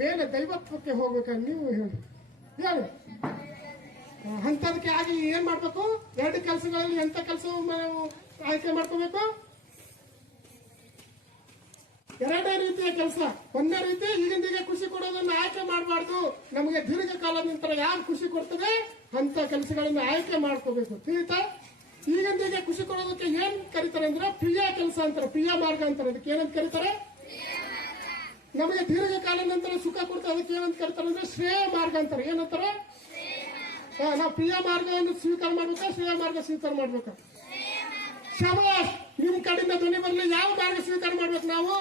ಮೇಲೆ ದೈವತ್ವಕ್ಕೆ ಹೋಗ್ಬೇಕ ನೀವು ಹೇಳಿ ಹೇಳಿ. ಅಂತದಕ್ಕೆ ಆಗಿ ಏನ್ ಮಾಡ್ಬೇಕು? ಎರಡು ಕೆಲಸಗಳಲ್ಲಿ ಎಂತ ಕೆಲಸ ನಾವು ಆಯ್ಕೆ ಮಾಡ್ಕೋಬೇಕು? ಎರಡೇ ರೀತಿಯ ಕೆಲಸ. ಒಂದೇ ರೀತಿ ಈಗಿಂದೀಗ ಖುಷಿ ಕೊಡೋದನ್ನ ಆಯ್ಕೆ ಮಾಡಬಾರ್ದು. ನಮಗೆ ದೀರ್ಘಕಾಲದ ನಂತರ ಯಾರು ಖುಷಿ ಕೊಡ್ತದೆ ಅಂತ ಕೆಲಸಗಳನ್ನ ಆಯ್ಕೆ ಮಾಡ್ಕೋಬೇಕು. ತಿಳಿತಾ? ಈಗಿಂದೀಗ ಖುಷಿ ಕೊಡೋದಕ್ಕೆ ಏನ್ ಕರೀತಾರೆ ಅಂದ್ರೆ ಪ್ರಿಯ ಕೆಲಸ ಅಂತಾರೆ, ಪ್ರಿಯ ಮಾರ್ಗ ಅಂತಾರೆ. ಅದಕ್ಕೆ ಏನಂತ ಕರೀತಾರೆ? ನಮಗೆ ದೀರ್ಘಕಾಲ ನಂತರ ಸುಖ ಕೊಡ್ತಾರೆ, ಅದಕ್ಕೆ ಏನಂತ ಕರೀತಾರೆ ಅಂದ್ರೆ ಶ್ರೇಯ ಮಾರ್ಗ ಅಂತಾರೆ. ಏನಂತಾರೆ? ನಾವು ಪ್ರಿಯ ಮಾರ್ಗವನ್ನು ಸ್ವೀಕಾರ ಮಾಡ್ಬೇಕಾ, ಶ್ರೇಯ ಮಾರ್ಗ ಸ್ವೀಕಾರ ಮಾಡ್ಬೇಕಾ? ಶಬಾಷ್, ನಿಮ್ ಕಡೆಯಿಂದ ಧ್ವನಿ ಬರಲಿ. ಯಾವ ಮಾರ್ಗ ಸ್ವೀಕಾರ ಮಾಡ್ಬೇಕು ನಾವು?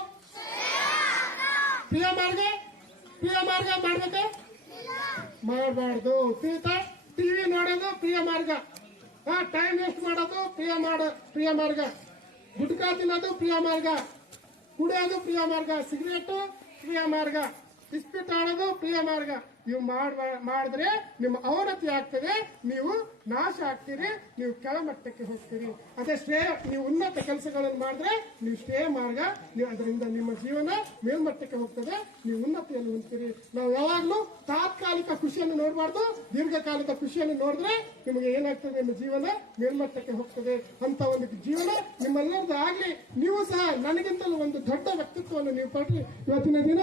ಪ್ರಿಯ ಮಾರ್ಗ. ಪ್ರಿಯ ಮಾರ್ಗ ಮಾಡ್ಬೇಕ? ಮಾಡಬಾರ್ದು. ತಿಳಿತಾ? ಟಿವಿ ನೋಡೋದು ಪ್ರಿಯ ಮಾರ್ಗ, ಟೈಮ್ ವೇಸ್ಟ್ ಮಾಡೋದು ಪ್ರಿಯ ಮಾರ್ಗ, ಗುಟ್ಕಾ ತಿನ್ನೋದು ಪ್ರಿಯ ಮಾರ್ಗ, ಕುಡಿಯೋದು ಪ್ರಿಯ ಮಾರ್ಗ, ಸಿಗರೇಟು ಪ್ರಿಯ ಮಾರ್ಗ, ಇಸ್ಪಿಟ್ ಆಡೋದು ಪ್ರಿಯ ಮಾರ್ಗ. ಇವು ಮಾಡಿದ್ರೆ ನಿಮ್ಮ ಅವನತಿ ಆಗ್ತದೆ, ನೀವು ನಾಶ ಆಗ್ತೀರಿ, ನೀವು ಕೆಳಮಟ್ಟಕ್ಕೆ ಹೋಗ್ತೀರಿ. ಅದೇ ಶ್ರೇಯ, ನೀವು ಉನ್ನತ ಕೆಲಸಗಳನ್ನು ಮಾಡಿದ್ರೆ ನೀವು ಶ್ರೇಯ ಮಾರ್ಗ, ನೀವು ಅದರಿಂದ ನಿಮ್ಮ ಜೀವನ ಮೇಲ್ಮಟ್ಟಕ್ಕೆ ಹೋಗ್ತದೆ, ನೀವು ಉನ್ನತಿಯನ್ನು ಹೊಂದ್ತೀರಿ. ನಾವು ಯಾವಾಗ್ಲೂ ತಾತ್ಕಾಲಿಕ ಖುಷಿಯನ್ನು ನೋಡಬಾರ್ದು, ದೀರ್ಘಕಾಲದ ಖುಷಿಯನ್ನು ನೋಡಿದ್ರೆ ನಿಮಗೆ ಏನಾಗ್ತದೆ? ನಿಮ್ಮ ಜೀವನ ಮೇಲ್ಮಟ್ಟಕ್ಕೆ ಹೋಗ್ತದೆ. ಅಂತ ಒಂದು ಜೀವನ ನಿಮ್ಮೆಲ್ಲರದ್ದು ಆಗ್ಲಿ. ನೀವು ಸಹ ನನಗಿಂತಲೂ ಒಂದು ದೊಡ್ಡ ವ್ಯಕ್ತಿತ್ವವನ್ನು ನೀವು ಪಡ್ಲಿ ಇವತ್ತಿನ ದಿನ.